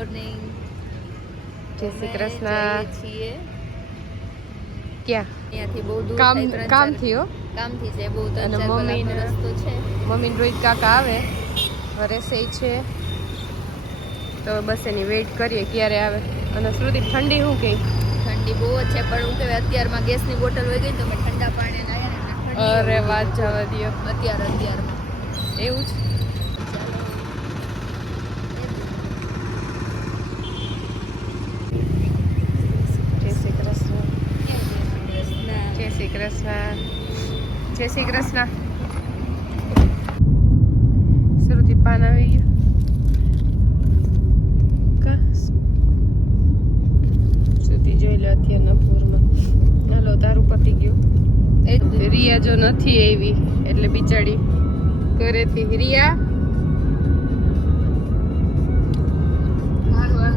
Morning જય શ્રી કૃષ્ણ. છીએ. ક્યાં? અહીંયાથી બહુ દૂર કામ કામ થયો? કામથી છે બહુ તો કલાકનો રસ્તો છે. મમ્મી રોહિત કાકા આવે ઘરે છે. છે તો બસ એની વેઇટ કરીએ ક્યારે આવે? અને શ્રુતિ ઠંડી શું કે ઠંડી બહુ જ છે પણ હું કહેવાય અત્યારમાં ગેસની બોટલ વહી ગઈ તો મેં ઠંડા પાણી લાવ્યા ને અરે વાત જવા દ્યો. અત્યારે અત્યારમાં એવું છે જય શ્રી કૃષ્ણ જય શ્રી કૃષ્ણ જય શ્રી કૃષ્ણ શ્રુતિ પાન આવી ગયું શ્રુતિ જોઈ લે અત્યારના પૂરમાં હાલો તારું પતી ગયું એ રિયા જો નથી એવી એટલે બિચારી ઘરેથી રિયા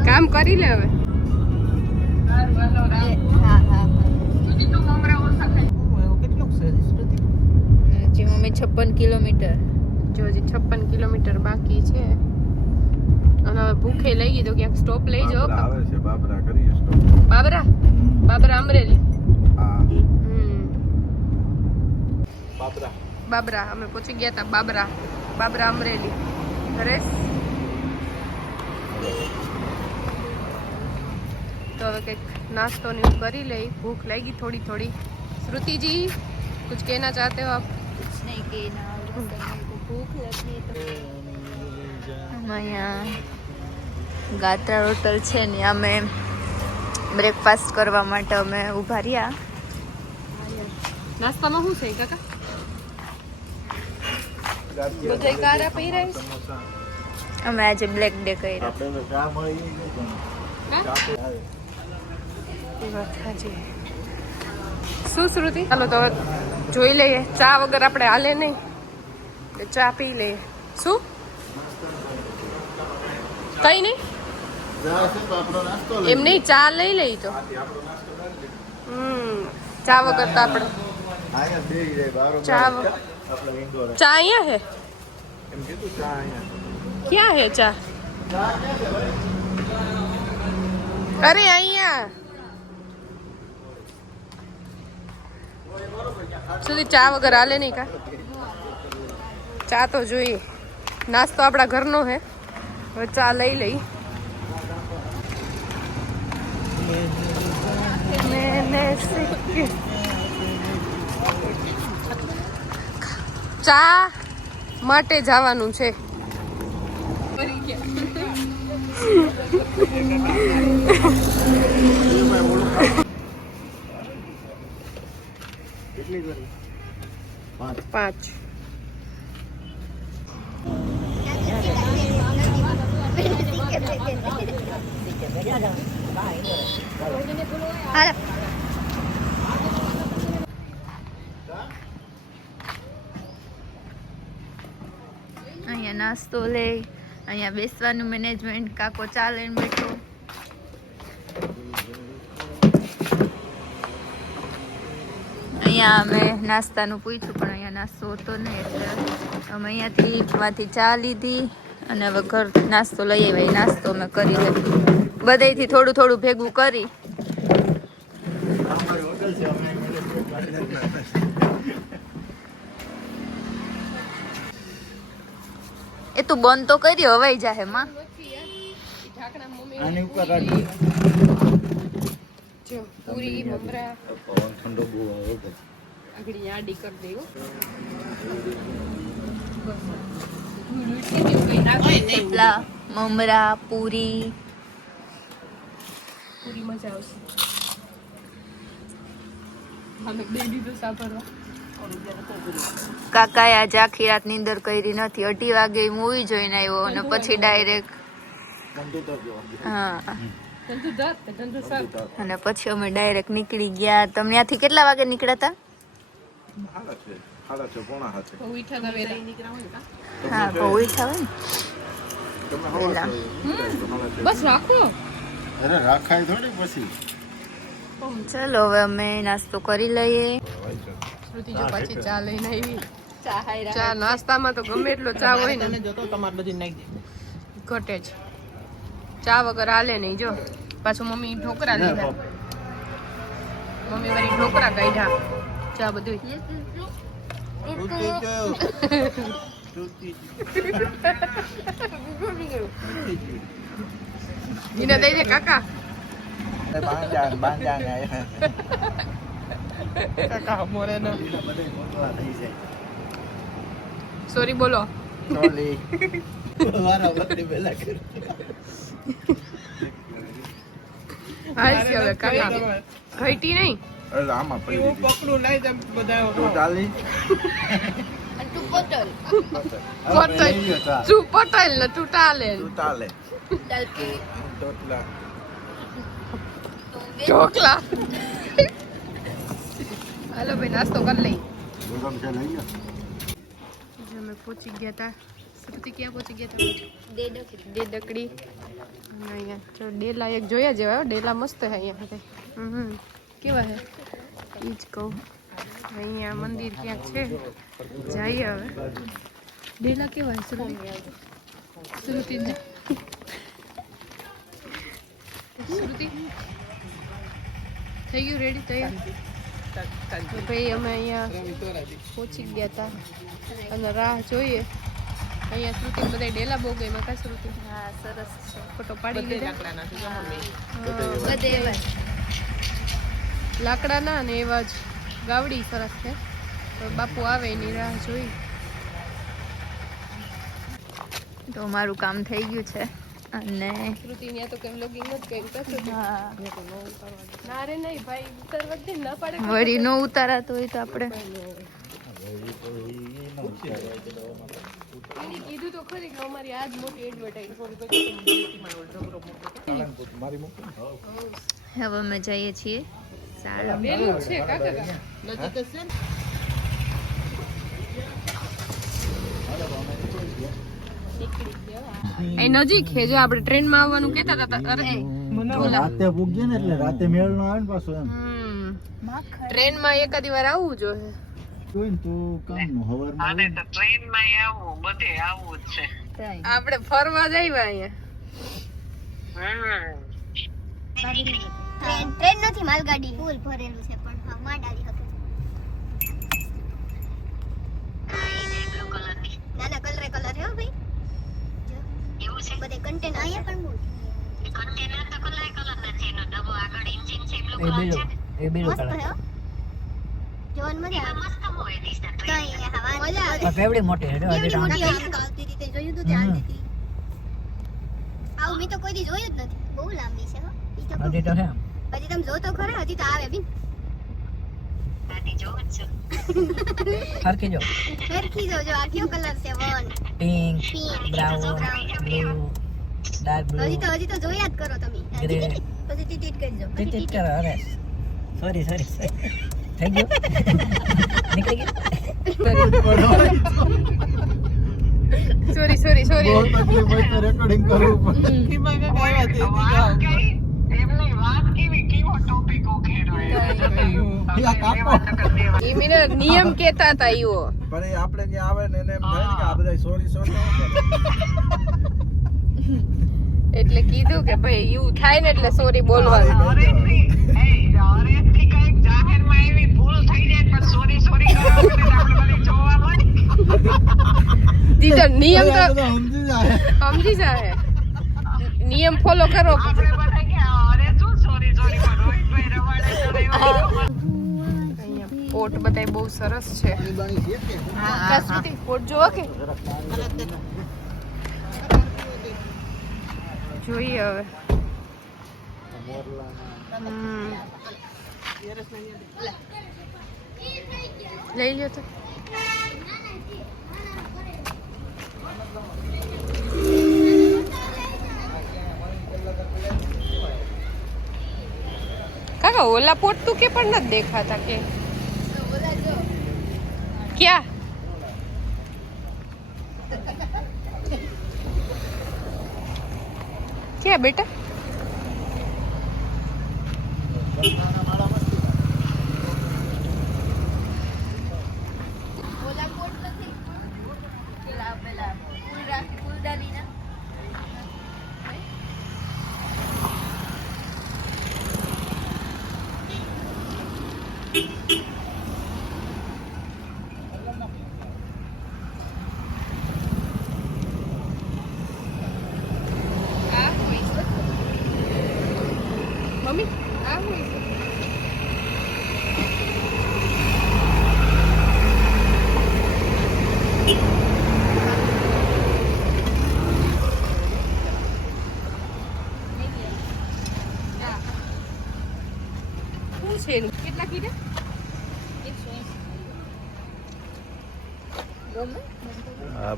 કામ કરી લે હવે હા હા જી મમ્મી છપ્પન કિલોમીટર. જો હજી છપ્પન કિલોમીટર બાકી છે. અને હવે ભૂખે લઈ ગઈ તો ક્યાંક સ્ટોપ લઈ જાઓ. બાબરા બાબરા બાબરા? અમરેલી? બાબરા. બાબરા અમે પહોંચી ગયા હતા બાબરા. બાબરા અમરેલી. નરેશ તો હવે કંઈક નાસ્તો ને કરી લઈ. ભૂખ લાગી થોડી થોડી. શ્રુતિજી કુછ કહેના ચાહતે હો આપ? અહીંયા ગાત્રા હોટલ છે ને અમે બ્રેકફાસ્ટ કરવા માટે અમે ઊભા રહ્યા. નાસ્તામાં શું છે કાકા? અમે આજે બ્લેક ડે કર્યા. શું શ્રુતિ? ચાલો તો જોઈ લઈએ. ચા વગર આપણે હાલે નહીં. એટલે ચા પી લઈએ. શું? કઈ નહીં. એમ નહીં, ચા લઈ લઈ તો. હમ, ચા વગર તો આપણે ચા વગર ચા અહીંયા હે? ક્યાં હે ચા? અરે અહીંયા. સુધી ચા વગર હાલે નહીં કા? ચા તો જોઈએ. નાસ્તો આપણા ઘરનો હે. હવે ચા લઈ લઈ. ચા માટે જવાનું છે. પાંચ. અહીંયા નાસ્તો લે, અહીંયા બેસવાનું મેનેજમેન્ટ કાકો ચાલે બેઠો. અહીંયા અમે નાસ્તાનું પૂછ્યું પણ નાસ્તો હતો ને એટલે અમે અહીંયાથી માંથી ચા લીધી અને હવે ઘર નાસ્તો લઈ આવ્યા. નાસ્તો અમે કરી બધાથી બધેથી થોડું થોડું ભેગું કરી. એ તું બંધ તો કરી હવાઈ જાહે માં. આની ઉપર રાખી. જો પૂરી મમરા. પવન ઠંડો બહુ આવે. આગળ આડી કરી દેવું. થેપલા મમરા પૂરી. પૂરી મજા આવશે. અમે બે દીધું સાંભળવા કાકાએ આજે આખી રાત અંદર કરી નથી. અઢી વાગે મૂવી જોઈને આવ્યો અને પછી ડાયરેક્ટ. હા. અને પછી અમે ડાયરેક્ટ નીકળી ગયા. તમે ત્યાંથી કેટલા વાગે નીકળ્યા હતા? સાડા છે સાડા છે પોણા હાથે બહુ ઈઠા ના વેલા નીકળ્યા હોય કા હા બહુ ઈચ્છા હોય તમે હવા વેલા. છો, નીકળાય તો સાડા છે. બસ રાખો. અરે રાખાય થોડી પછી. ચલો હવે અમે નાસ્તો કરી લઈએ. શ્રુતિ જો પાછી ચા લઈને આવી. ચા નાસ્તામાં તો ગમે એટલો ચા હોય ને. તમારે બધી નાખી દે. ઘટે જ. ચા વગર હાલે નહીં જો. પાછું મમ્મી ઢોકરા લીધા. મમ્મી મારી ઢોકરા કાઢ્યા. ચા બધું એને દઈ દે કાકા? બાંજાંગ આયા. કાકા મોરે નો. સોરી બોલો. ચોલી મારા વખતે પહેલા કર્યું. હાલ હવે કાકા. ઘટી નહીં? એટલે આમાં પડી હું પકડું નહીં તેમ બધા તું ચાલી પટેલ. પટેલ. તું પટેલ ને તું ટાલેલ તું ચાલે ટોટલા ઢોકલા. હાલો ભાઈ નાસ્તો કરી લઈ ગરમ છે લઈ લો જો અમે પહોંચી ગયા હતા શ્રુતિ ક્યાં પહોંચી ગયા હતા ડેડકડી અને અહીંયા જો ડેલા એક જોયા જેવા હો, ડેલા મસ્ત છે અહીંયા હાથે. હમ કેવા હે ઈ જ કહું અહીંયા મંદિર ક્યાંક છે. જઈએ હવે. ડેલા કેવા શ્રુતિ શ્રુતિ શ્રુતિ થઈ ગયું રેડી તૈયાર? ભાઈ અમે અહીંયા પહોંચી ગયા હતા અને રાહ જોઈએ. અહીંયા શ્રુતિ બધા ડેલા બહુ ગઈ મેં કા શ્રુતિ હા સરસ ફોટો પાડી લીધા? બધે. લાકડાના અને એવા જ ગાવડી સરસ છે. તો બાપુ આવે એની રાહ જોઈ. તો મારું કામ થઈ ગયું છે. અને શ્રુતિ ત્યાં તો કેમ લોગિંગ નથી કર્યું? હા. ના રે નહીં ભાઈ ઉતરવા જ દે ના પાડે. તો વળી ન ઉતારાતો હોય તો આપણે એને કીધું તો ખરી કે અમારી આજ મોટી એડવર્ટાઈઝ મારી મૂકી હવે અમે જઈએ છીએ. છે કાકા. નજીક છે જો આપણે ટ્રેનમાં આવવાનું કેતા હતા અરે રાતે પૂગીએ ને એટલે રાતે મેળ નો આવે ને પાછો એમ. ટ્રેનમાં એકાદી વાર આવવું જોઈએ. જોઈ ને તો કામનું હવારમાં આપણે ફરવા જઈએ અહીંયા. ટ્રેન ટ્રેન નથી માલગાડી. ફૂલ ભરેલું છે પણ હા માંડ આવી શકે નાના કલરે કલર હે ભાઈ. એવું છે? બધે કન્ટેનર અહીંયા પણ બહુ મસ્ત છે હો. જોન મજા મસ્ત તો અહીંયા હવા મજા આવે. ફેવડી મોટી છે કેવડી મોટી આવી તો આવતી હતી જોયું તું આવતી હતી આવું મેં તો કોઈ દી જોયું જ નથી. બહુ લાંબી છે હો. તો. હજી તમે જો તો ખરા હજી તો આવે બિન. હરકી જો. હરકી જો જો આ કયો કલર છે one. Pink brown blue dark blue. હજી તો હજી તો જોયા જ કરો તમે. પછી ટીટીટ કરજો ટીટીટ. કરો અરે સોરી સોરી થઈ ગયું? નીકળી ગયું? સોરી સોરી સોરી બહુ તકલીફ હોય તો રેકોર્ડિંગ કરવું પડે. નિયમ કેતા હતા ઈવો પણ આપણે ત્યાં આવે ને એને એમ થાય ને કે આ બધા સોરી સોરી એટલે કીધું કે ભાઈ એવું થાય ને એટલે સોરી બોલવાનું. નિયમ તો સમજી જાય. સમજી જાય નિયમ ફોલો કરો અહીંયા પોટ બધાય બહુ સરસ છે. કસુતી પોટ જોવો કે? જોઈએ હવે. હમ. લઈ લ્યો તો. કાકા ઓલા પોટ તું કે પણ નથી દેખાતા કે? ક્યાં? ક્યાં બેટા?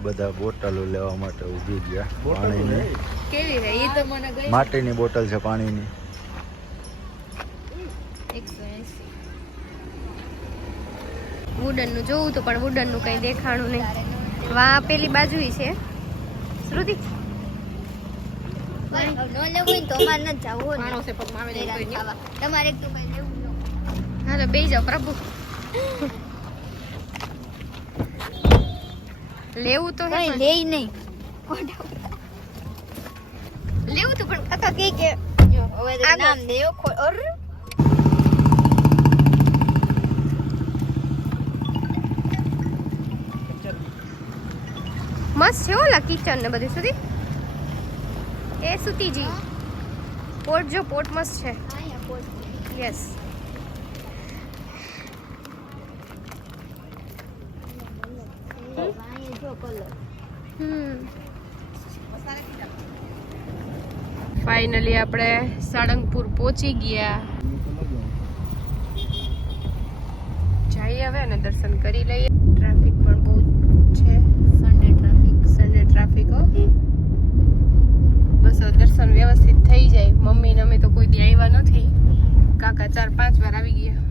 બધા બોટલો લેવા માટે ઊભી ગયા પાણીની. કેવી છે? એ તો મને માટીની બોટલ છે પાણીની. વુડનનું જોવું તો પણ વુડનનું કંઈ દેખાણું નહીં. વા પેલી બાજુ છે. શ્રુતિ? ન લેવું જાઓ ને તો અમારે નથી જવું માણો છે પગમાં આવે ને એવું કંઈ નહીં. ખાવા તમારે એક તો કઈ લેવું ન હાલો બેસી જાઓ પ્રભુ લેવું તો હે લે નહીં. લેવું તો પણ કાકા કે કે હવે નામ દેવો અર. મસ્ત છે ઓલા કિચન ને બધું સુધી. એ સુતીજી. પોટ જો પોટ મસ્ત છે. યસ ફાઇનલી આપણે સાળંગપુર પહોંચી ગયા. જઈએ હવે અને દર્શન કરી લઈએ. ટ્રાફિક પણ બહુ છે. સન્ડે ટ્રાફિક સન્ડે ટ્રાફિક હો. બસ દર્શન વ્યવસ્થિત થઈ જાય. મમ્મી ને અમે તો કોઈ દી આવ્યા નથી. કાકા ચાર પાંચ વાર આવી ગયા.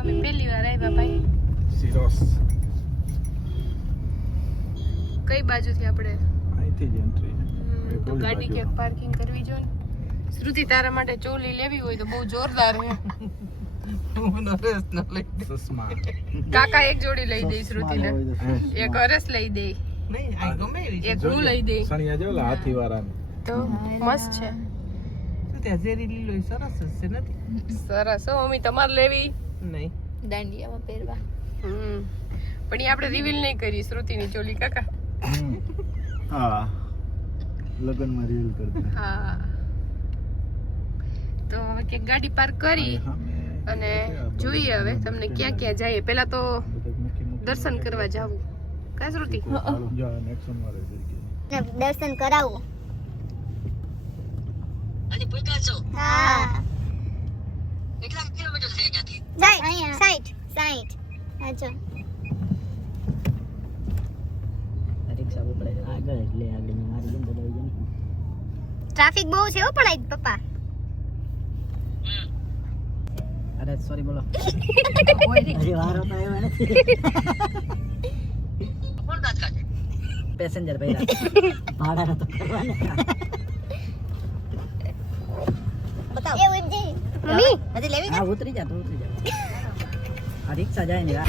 અમે પહેલી વાર આવ્યા ભાઈ. સિરોસ કઈ બાજુથી આપણે? અહીંથી જ એન્ટ્રી તો ગાડી કે ક્યાંક પાર્કિંગ કરવી જોઈએ ને? શ્રુતિ તારા માટે ચોલી લેવી હોય તો બહુ જોરદાર હે. હું નરેશ ન લઈ સસમા કાકા એક જોડી લઈ દઈ શ્રુતિને. ને એક હરસ લઈ દે. નહીં આ ગમે એક હું લઈ દે. સણિયા જો હાથી વાળાને તો મસ્ત છે. ત્યાં ઝેરી લીલો સરસ જ છે નથી? સરસ હો મમ્મી તમારે લેવી? નહીં. દાંડિયામાં પહેરવા. હમ. પણ એ આપણે રિવીલ નહીં કરી શ્રુતિની ચોલી કાકા. હા. લગનમાં રીલ કરી હા. તો હવે કે ગાડી પાર્ક કરી અને જોઈએ હવે તમને ક્યાં ક્યાં જઈએ. પેલા તો દર્શન કરવા જાવું. કા. શ્રુતિ દર્શન કરાવો. હા. સાઈઠ અચ્છા રિક્ષા ઉપડે આગળ એટલે આગળ મારી જેમ દબાઈ જાય ટ્રાફિક બહુ છે હો પણ આજ પપ્પા. અરે સોરી બોલો. હજી વારો તો આવ્યો નથી. પેસેન્જર ભાઈ ભાડા તો કરવાને. બતાવ. એ ઉઠ મમ્મી. હજી લેવી હા ઉતરી જા તો ઉતરી જા. આ રિક્ષા જાય ને આ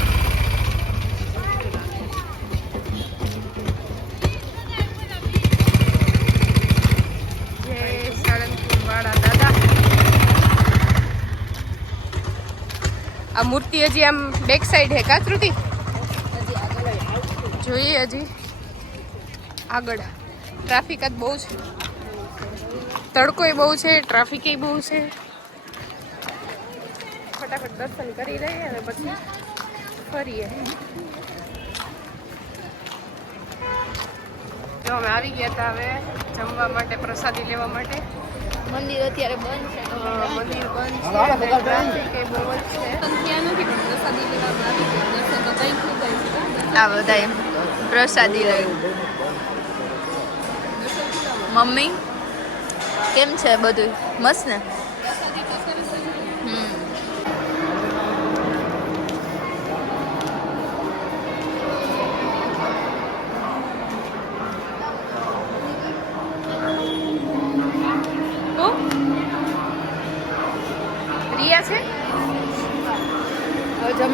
વાળા દાદા. આ મૂર્તિ હજી આમ બેક સાઈડ હે કા શ્રુતિ જોઈએ હજી. આગળ. ટ્રાફિક જ બહુ છે. તડકોય બહુ છે ટ્રાફિકે બહુ છે. ફટાફટ દર્શન કરી લઈએ અને પછી ફરીએ. તો અમે આવી ગયા હતા હવે જમવા માટે, પ્રસાદી લેવા માટે. મંદિર અત્યારે બંધ છે. મંદિર બંધ છે. બહુ જ છે. આ બધા એમ પ્રસાદી લઈ. મમ્મી કેમ છે બધું? મસ્ત ને?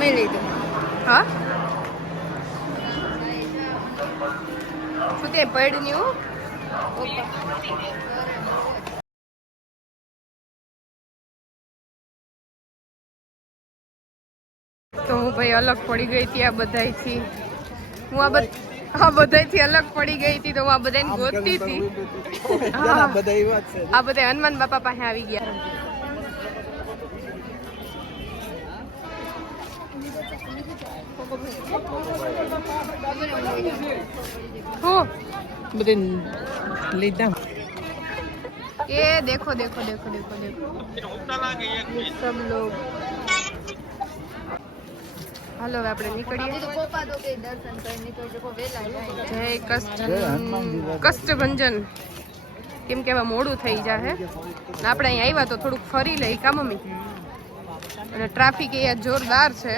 જમી લીધું હા? શું તે પડ તો હું ભાઈ અલગ પડી ગઈ હતી આ બધાથી હું આ બધા આ બધાથી અલગ પડી ગઈ હતી તો હું આ બધાને ગોતતી હતી. આ બધા હનુમાન બાપા પાસે આવી ગયા. બધે લીધા ये देखो देखो देखो देखो देखो ये सब लोग હાલો હવે આપણે નીકળીએ પપ્પા તો કે દર્શન કરી નીકળજો કોઈ વેલા જાય જય કષ્ટ કષ્ટભંજન કેમ કે હવે મોડું થઈ જાહે ને આપણે અહીં આવ્યા તો થોડુંક ફરી લઈ કા મમ્મી અને ટ્રાફિક અહીંયા જોરદાર છે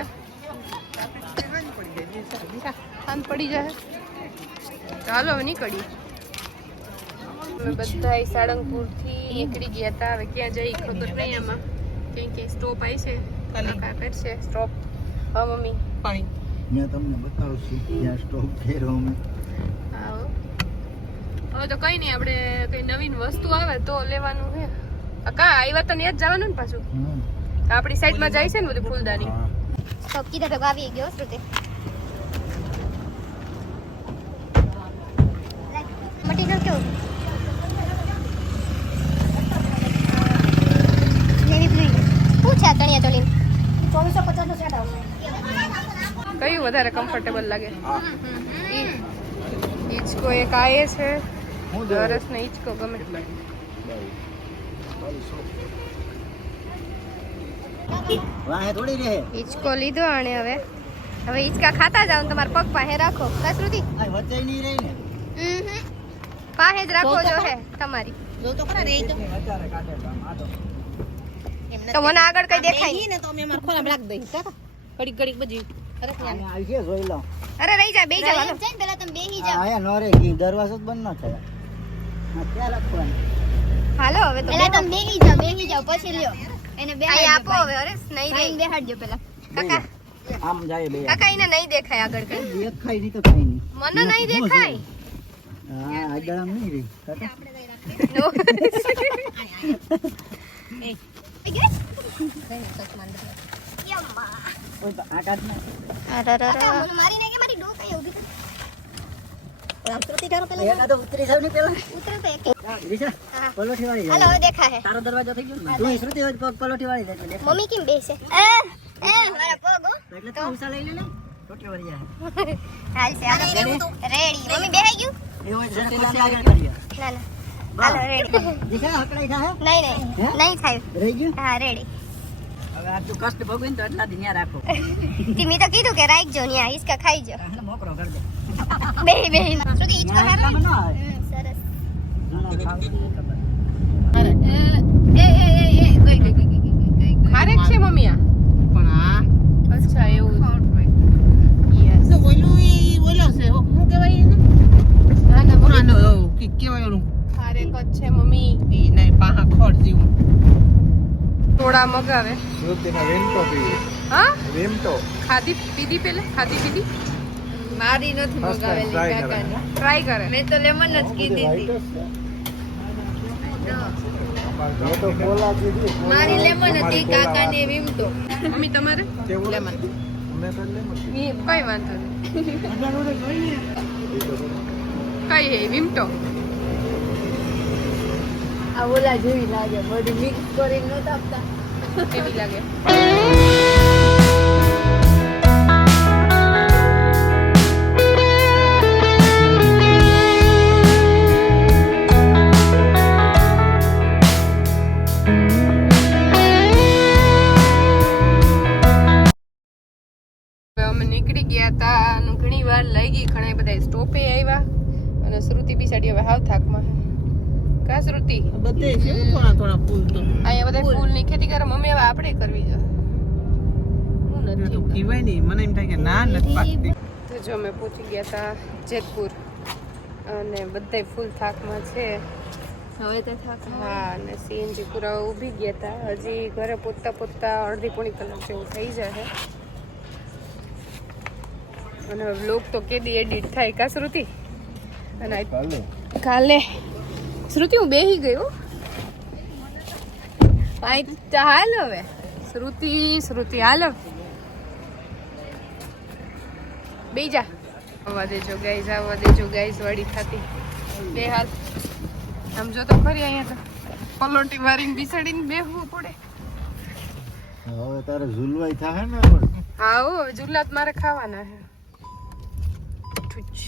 શાંત પડી જાય ચાલો હવે નીકળીએ. અમે બધા સાળંગપુરથી નીકળી ગયા હતા. હવે ક્યાં જઈ ખબર નહીં આમાં. કેમ કે સ્ટોપ આવી છે. કરશે સ્ટોપ હા મમ્મી. પાણી. મેં તમને બતાવશું ત્યાં સ્ટોપ ફેરો અમે. આવો. હવે તો કઈ નહીં આપણે કઈ નવીન વસ્તુ આવે તો લેવાનું છે કા આવ્યા તો ત્યાં જ જવાનું ને પાછું? આપણી સાઈડમાં જાય છે ને બધું ફૂલદાની. તો સ્ટોપ કીધા તો આવી ગયો શ્રુતિ મટીરિયલ કેવું નેવી બ્લુ શું છે આ ચણિયા ચોલી ચોવીસો પચાસ નો સેટ આવશે કયું વધારે કમ્ફર્ટેબલ લાગે. ઈચકો એક આ એ છે દરસ ને ઈચકો ગમે. વાહે હિંચકો લીધો અને હવે. હવે હિંચકા ખાતા જાવ ને તમારા પગ પાસે રાખો. કા વચ્ચે નહીં રહી ને. પાસે જ રાખો જો હે તમારી. જો તો મને આગળ કઈ દેખાય ને તો અમે અમાર ખોરામ રાખ દઈ કાકા ઘડીક ઘડીક બધી. અહીંયા જોઈ લો અરે રહી જા બેહી જા જઈને પેલા તમે બેહી આ આયા નો રે કી દરવાજો બંધ ન થયા. હા રાખવાનું હાલો હવે તો પેલા તમે બેહી જાવ બેહી જાવ પછી લ્યો. એને બેહાડજો આપો હવે અરે નહીં રે બેહાડજો પેલા. કાકા. આમ જાય બે. કાકા એને નહીં દેખાય આગળ કઈ. દેખાય નહીં તો કઈ નહીં. મને નહીં દેખાય. હા આગળ આમ નહીં રહી. કાકા. ને તો દિશા હા. પલોઠી વાળી હાલો હવે દેખા હે તારો દરવાજો થઈ ગયો ને? તું શ્રુતિ હોય તો પગ પલોઠી વાળી લેજો દેખાય. મમ્મી કેમ બેસે? એ એ મારા પગ હો. એટલે તું ઉષા લઈ લે ને? રોટલી વાળી જાય. હાલ. છે હાલો રેડી. મમ્મી બેહાઈ ગયું? એવું જરા પછી આગળ કરીએ. ના ના. હાલો રેડી. દિશા હકડાઈ થાય? નહીં નહીં. નહીં થાય. રહી ગયું? હા રેડી. હવે કષ્ટ ભોગવીને તો એટલા દી રાખો. મેં તો કીધું કે રાખજો ન્યા હિસકા ખાઈ જો. મોકરો કર દે બેહી બેહી. શું કે ઈચકો ન્યા ખાવા એટલામાં ન આવે. હમ, સરસ. જૂનો ખાવ તો ખબર. એ એ એ એ ગઈ ગઈ ગઈ ગઈ ગઈ ગઈ છે મમ્મી આ. પણ આ? અચ્છા એવું તો ઓલું ઈ? ઓલો છે હો, શું કહેવાય એને? ના ના પુરાનો. કેવાય ઓલું. ખારેક જ છે મમ્મી. ઈ નહીં પાહા ખોડ જેવું. થોડા મગાવે. વેમટો પીવી. હા? વેમટો. ખાધી પીધી પેલે? ખાધી પીધી? મારી નથી મગાવેલી કાકાને. ટ્રાય કરે. મેં તો લેમન જ કીધી હતી. મેં તો કોલા કીધી મારી લેમન હતી કાકાને વિમટો. મમ્મી તમારે? લેમન લેમન કઈ વાંધો નહીં. કઈ હે વિમટો? આ ઓલા જેવી લાગે, બધી મિક્સ કરીને નતા આપતા. કેવી લાગે. હતા ઘણી વાર લઈ ગઈ ઘણા બધા સ્ટોપે આવ્યા. અને શ્રુતિ બિસાડી હવે હાવ થાકમાં. છે કા બધે છે થોડા થોડા ફૂલ તો. અહીંયા બધા ફૂલની ખેતી કરે મમ્મી હવે આપણે કરવી છે. હું નથી કહેવાય નહીં મને એમ થાય કે ના નથી પાકતી. તો જો અમે પહોંચી ગયા હતા જેતપુર. અને બધાય ફૂલ થાકમાં છે. હવે તો થાક હા અને સીએનજી પૂરા ઊભી ગયા હતા હજી ઘરે પોતતા પોતતા અડધી પોણી કલાક જેવું થઈ જશે અને વ્લોગ તો કેદી એડિટ થાય કા અને કાલે. શ્રુતિ હું બેહી ગયો હાલ હવે. શ્રુતિ શ્રુતિ હાલ હવે. બેહી જા. આવવા દેજો ગાઈઝ આવવા દેજો ગાઈઝ વાળી થતી. બે હાલ. આમ જો તો ખરી અહીંયા તો પલોટી મારીને બિસાડીને બેહવું પડે. હવે તારે ઝૂલવાય થાય ને હા હો હવે જુલાત મારે ખાવાના છે ઠુચ.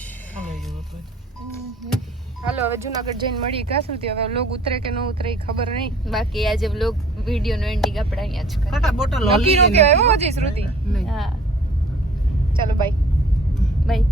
હાલો હવે જુનાગઢ જઈને મળી ગયા શ્રુતિ હવે લોગ ઉતરે કે ન ઉતરે ખબર નહીં. બાકી આજે બ્લોગ વીડિયો નો એન્ડિંગ આપણે અહીંયા જ કરીએ. કાકા બોટલ નક્કી નો કહેવાય હો હજી શ્રુતિ? હા. ચાલો બાય બાય